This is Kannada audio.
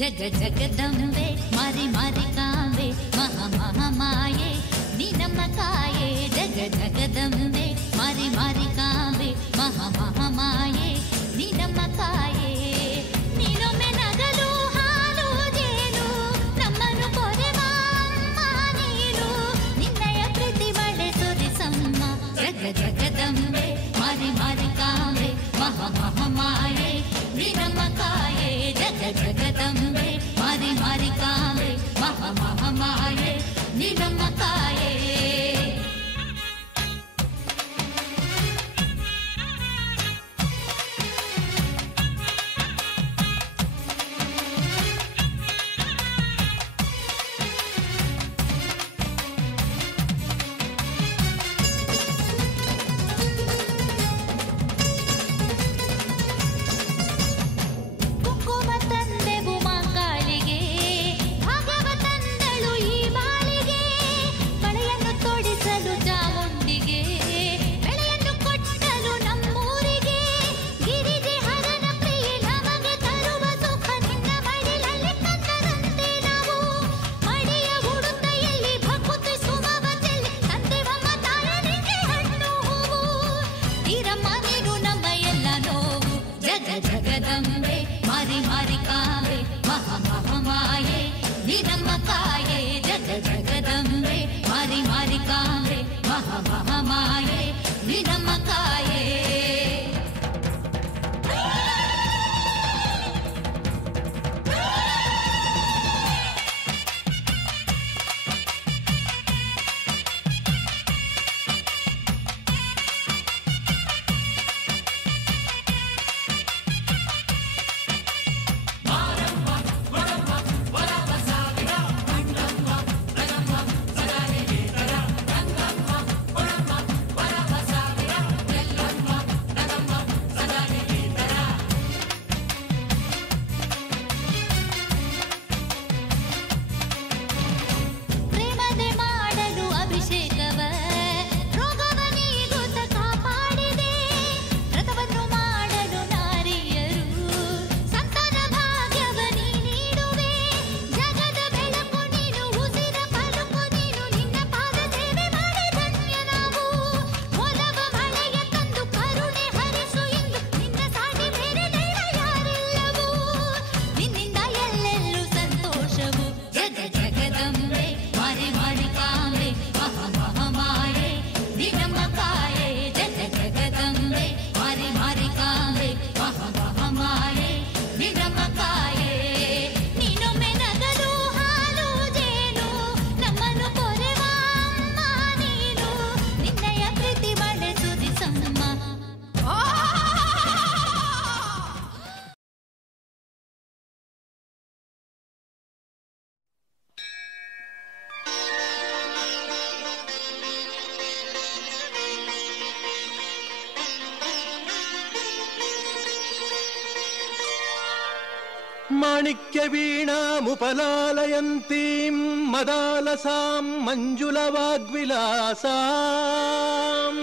ಜಗ ಜಗದಂಬೆ ಮಾರಿ ಮಾರಿ ಕಾಂಬೆ ಮಹಾ ಮಹಾ ಮಾಯೆ ನೀ ನಮ್ಮ ಕಾಯೆ ಜಗ ಜಗದಂಬೆ ಮಾರಿ ಮಾರಿ ಕಾಂಬೆ ಮಹಾ ಮಹಾ ಮಾಯೆ ನೀ ನಮ್ಮ ಕಾಯೆ ನೀನೊಮ್ಮೆ ನಗಲು ಹಾಲು ಜೇನು ನಮ್ಮನ್ನು ಕೊರೆವ ಅಮ್ಮ ನೀನು ನಿನ್ನಯ ಪ್ರೀತಿ ಮಳೆ ಸುರಿಸಮ್ಮ ಜಗ ಜಗದಂಬೆ ಮಾರಿ ಮಾರಿ ಕಾಂಬೆ ಮಹಾ ಮಹಾ ಮಾಯೆ ನೀ ನಮ್ಮ ಕಾಯೆ ಜಗ ಜಗದಂಬೆ ಮಾರಿ ಮಾರಿ ಕಾಂಬೆ ಮಹಾ ಮಹಾ ಮಾಯೆ ನೀ ನಮ್ಮ ಕಾಯೆ ಜಗದಂಬೆ ಮಾರಿ ಮಾರಿ ಕಾಂಬೆ ಮಹಾ ಮಹಾ ಮಾಯೆ ನೀ ನಮ್ಮ ಕಾಯೆ ಜಗ ಜಗದಂಬೆ ಮಾರಿ ಮಾರಿ ಕಾಂಬೆ ಮಹಾ ಮಹಾ ಮಾಯೆ ನೀ ನಮ್ಮ ಕಾಯೆ ಮಾಣಿಕ್ಯ ವೀಣಾಮುಪಲಾಲಯಂತೀಂ ಮದಾಲಸಾಂ ಮಂಜುಲವಾಗ್ವಿಲಾಸಾಂ